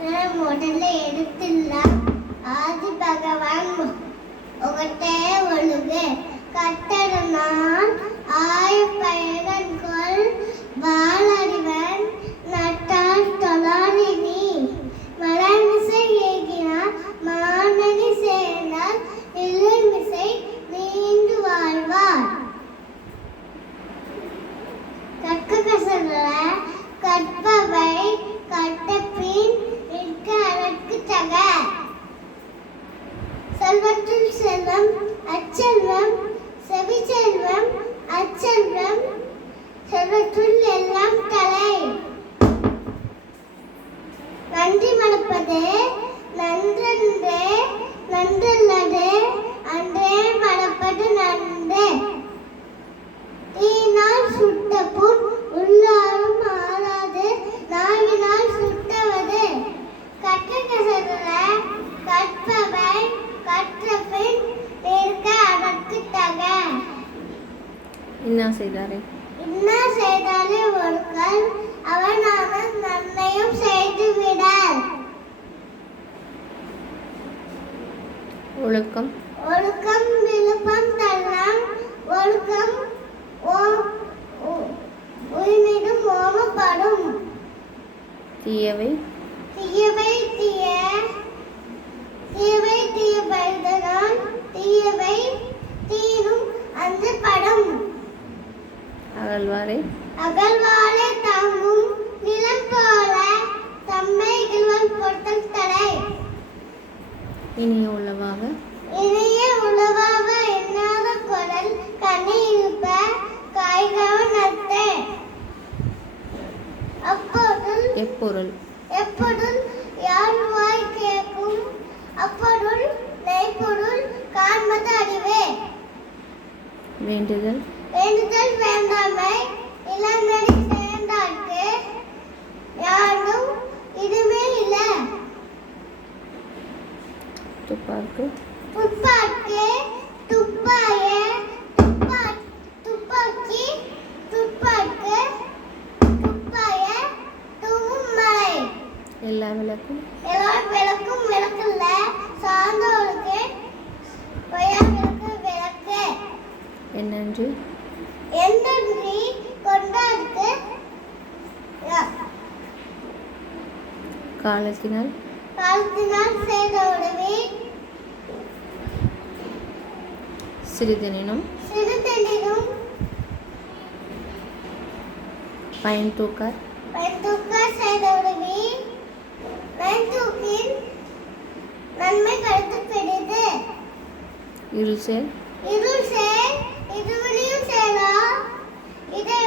முதல்ல எடுத்துலாம் ஆதி பகவான் ஒகட்டே ஒழுகு கட்டடனான் ஆயப்பயகன் கொள் பாலடிவன் நட்டால் தொழாலினி மலர்மிசை ஏகினார் மானடி சேர்ந்தால் இளமிசை நீண்டு வாழ்வார். கற்க கசல கற்பவை கட்டப்பின் நிற்க அதற்கு தக. செல்வத்துள் செல்வம் அச்செல்வம் செவிச்செல்வம் அச்செல்வம் செல்வத்துள் எல்லாம் தலை. நன்றி மணப்பது நன்றன்றே நன்றல்லது அன்றே மணப்பது நன்று. தீயினால் சுட்ட புண் உள்ளாரும் ஆறாது நாவினால் சுட்டவது. கற்க கசல கற்பவை கற்றபின் நிற்க அதற்கு தக. என்ன செய்தாரே ஒழுக்கல் அவனான நன்மையும் செய்து விடார். ஒழுக்கம் ஒழுக்கம் விழுப்பம் தள்ளம் ஒழுக்கம் உயிரினும் ஓமப்படும். தீயவை தீயவை தீய பழுதனால் தீயவை தீரும் அந்த படம். அகழ்வாரை அகழ்வாரை தாங்கும் நிலம் போல தம்மை இகழ்வார் பொறுத்தல் தடை. இனிய உளவாக எண்ணாத குரல் கனி இருப்ப காய்கவ நத்தே. அப்பொருள் எப்பொருள் யாழ்வாய் கேட்கும் அப்பொருள் மெய்ப்பொருள் காண்பது அறிவே. வேண்டுதல் வேண்டாமை இளநடி சேர்ந்தார்க்கு யாரும் இதுமே இல்ல. துப்பாக்கு துப்பாய துப்பாக்கி துப்பாக்கு துப்பாய தூவும் மலை. எல்லா விளக்கும் விளக்குல்ல சார்ந்தோருக்கு விளக்கு விளக்கு. என்னன்று கொண்டாருக்கு காலத்தினால் செய்த உதவி. சிறிதெனினும் பயன் தூக்க செய்த உதவி. பயன்தூக்கின் நன்மை கருத்து பெரிது. இருள் சேர் இதுவரையும் செய்யலாம். இதை